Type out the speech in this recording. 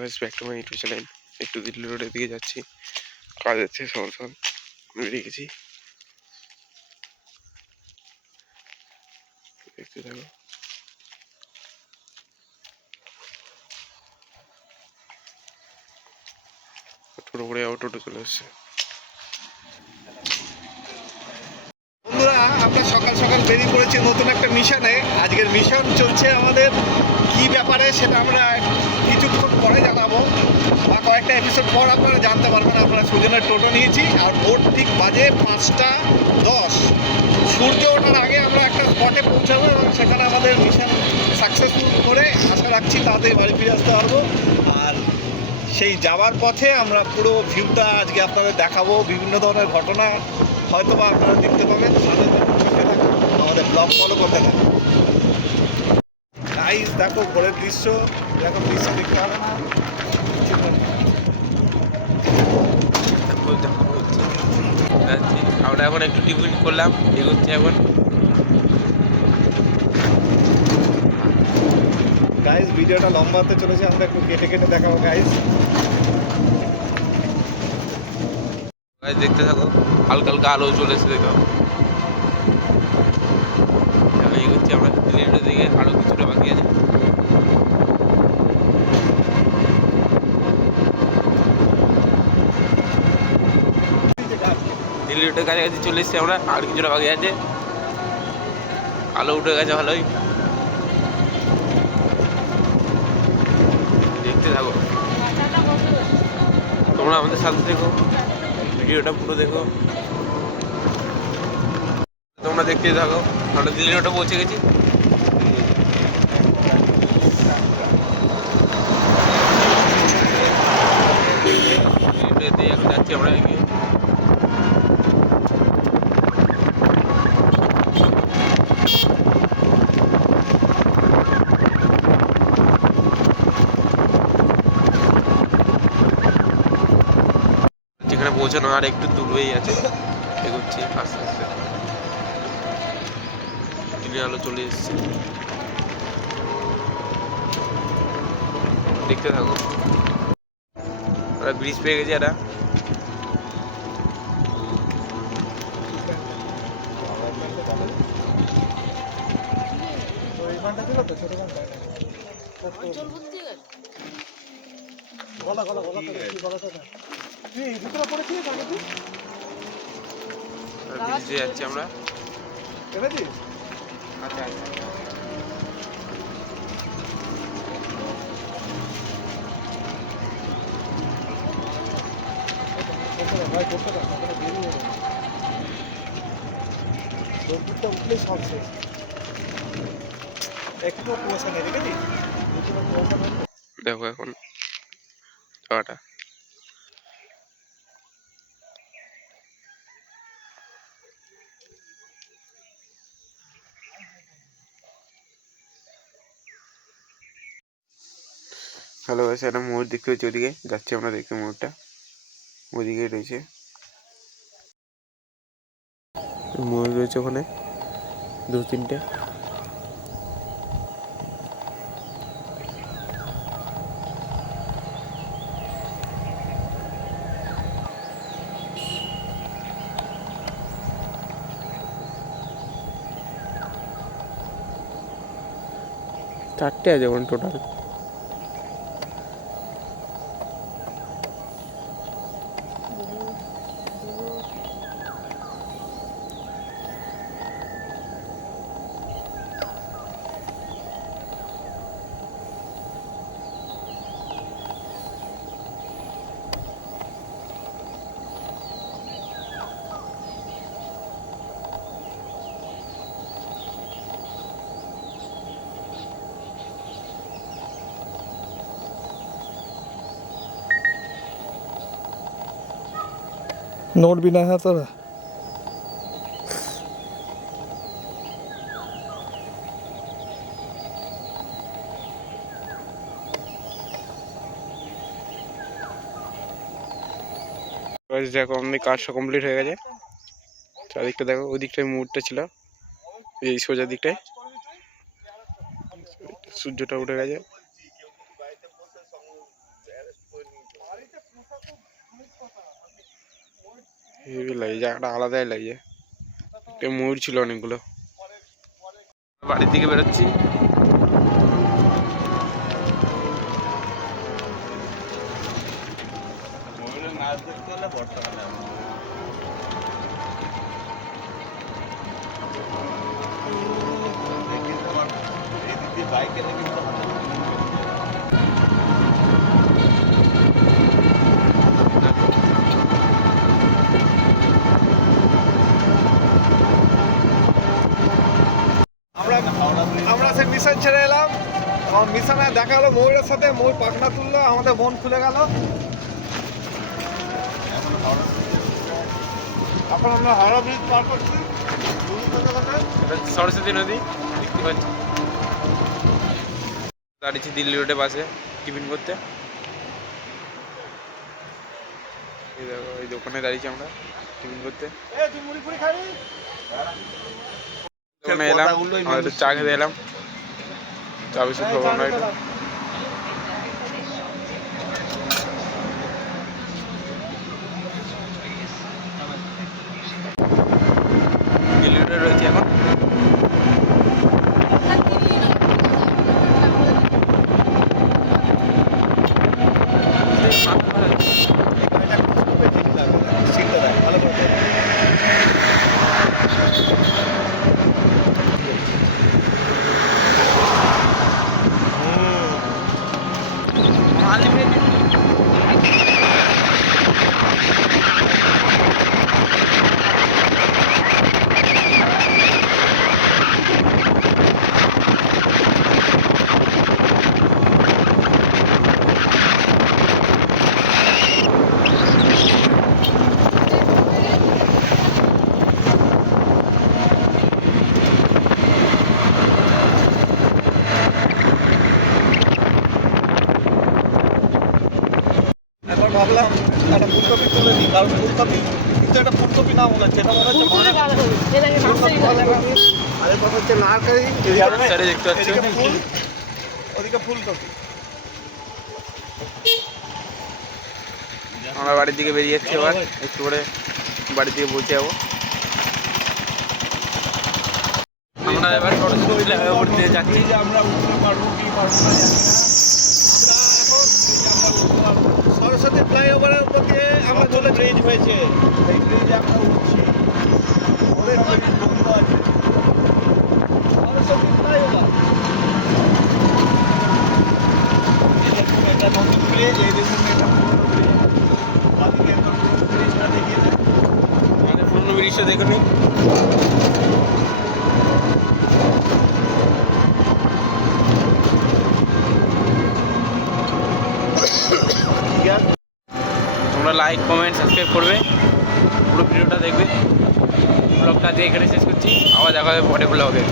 Guys, back to my YouTube channel. একটু দিল্লি রোডের দিকে যাচ্ছি, কাজ আছে, সকাল সকাল বেরিয়ে গেছি। দেখতে থাকো। টোটো করে টোটো চলে এসছে। বন্ধুরা, আমরা সকাল সকাল বেরিয়ে পড়েছি নতুন একটা মিশনে। আজকের মিশন চলছে আমাদের কি ব্যাপারে সেটা আমরা কিছুক্ষণ পরে জানাবো, বা কয়েকটা এপিসোড পর আপনারা জানতে পারবেন। আমরা সুজনের টোটো নিয়েছি আর ভোর ঠিক বাজে 5:10। সূর্য ওঠার আগে আমরা একটা স্পটে পৌঁছাবো এবং সেখানে আমাদের মিশন সাকসেসফুল করে আশা রাখছি তাড়াতাড়ি বাড়ি ফিরে আসতে পারবো। আর সেই যাওয়ার পথে আমরা পুরো ভিউটা আজকে আপনাদের দেখাবো। বিভিন্ন ধরনের ঘটনা হয়তো বা আপনারা দেখতে পাবেন। আমাদের ব্লগ ফলো করতে থাকুন। গাইস দেখো ভোরের দৃশ্য, এরকম দৃশ্য দেখতে হবে না। আমরা এখন একটু টিফিন করলাম, এগোচ্ছি এখন। গাইস ভিডিওটা লম্বা হতে চলেছে, আমরা একটু কেটে কেটে দেখাবো গাইস। দেখতে থাকো, হালকা হালকা আলো চলে এসে দেখো। এগোচ্ছি আমরা দিল্লি রোডের দিকে, আরো কিছুটা বাকি আছে। দিল্লি রোডের কাছাকাছি চলে এসেছি আমরা, আর কিছুটা বাকি আছে। আলো উঠে গেছে ভালোই, দেখতে থাকো। তোমরা আমাদের সাথে দেখো, ভিডিওটা পুরো দেখো। তোমরা দেখতে থাকো। আমরা দিল্লি রোডে পৌঁছে গেছি। এখন যাচ্ছি আমরা এগিয়ে। যেখানে পৌঁছানো আর একটু দূরেই আছে, এগোচ্ছি আস্তে আস্তে। দিনের আলো চলে এসছে, দেখতে থাকো। আমরা ব্রিজ পেয়ে গেছি একটা। ব্রিজে যাচ্ছি আমরা। আচ্ছা আচ্ছা। উঠলেই সব শেষ। একটু কুয়াশা নেই, দেখেছি দেখো এখন জায়গাটা। হ্যালো গাইস, একটা ময়ূর দেখতে হচ্ছে, ওদিকে যাচ্ছি আমরা দেখতে। ময়ূরটা ওদিকে রয়েছে, ময়ূর রয়েছে ওখানে 2-3টে। চারটে আছে এখন টোটাল। नोट भी ना है तो দেখো আমাদের কাজটা কমপ্লিট হয়ে গেছে। চারদিকটা দেখো, ওই দিকটায় মুহূর্তে ছিল, এই সোজা দিকটায় সূর্যটা উঠে গেছে। হেভি লাগে, জায়গাটা আলাদাই লাগে। একটা ময়ূর ছিল অনেকগুলো। বাড়ির দিকে বেরোচ্ছি। ময়ূরের নাচ দেখতে হলে বর্ষাকালে আসবে। দেখি তোমার এই দিক দিয়ে বাইক এলে কিন্তু হাতে আমরা সেই মিশন ছেড়ে এলাম। আমার মিশনে দেখা হলো ময়ূরের সাথে, ময়ূর পাখনা তুললো, আমাদের মন খুলে গেল। এখন আমরা হাওড়া ব্রিজ পার করছি। সরস্বতী নদী দেখতে পাচ্ছি। দাঁড়িয়েছি দিল্লি রোডে বাসে টিফিন করতে। এই দেখো এই দোকানে দাঁড়িয়েছি আমরা টিফিন করতে। দোকানে এলাম, আমরা একটু চা খেতে এলাম। চা বিস্কুট খাবো আমরা একটু। দিল্লি রোডে রয়েছি এখন। এখন ভাবলাম একটা ফুলকপি তুলে নিই, কারণ ফুলকপি কিন্তু একটা ফুলকপি না মনে হচ্ছে, এটা মনে হচ্ছে আরেক কথা হচ্ছে নারকেল, দেখতে পাচ্ছি এদিকে ফুল, ওদিকে ফুলকপি। আমরা বাড়ির দিকে বেরিয়ে যাচ্ছি এবার, একটু করে বাড়ির দিকে পৌঁছে যাবো। আমরা এবার উঠতে যাচ্ছি। আমরা উঠতে পারবো কি পারবো না জানি না। সরস্বতী ফ্লাইওভারের উপর দিয়ে আমরা চলে ব্রিজ হয়েছে, এই ব্রিজে আমরা উঠছি। অনেক বন্ধ আছে সরস্বতী ফ্লাইওভার। এই দেখুন এটা নতুন ব্রিজ, এই দেখুন এটা পুরনো ব্রিজ। বাদিকে একদম পুরনো ব্রিজটা দেখিয়ে দেয়। আমাদের পুরনো ব্রিজটা দেখুন। তোমরা লাইক কমেন্ট সাবস্ক্রাইব করবে, পুরো ভিডিওটা দেখবে। ব্লগটা আজকে এখানে শেষ করছি, আবার দেখা হবে পরে ব্লগে।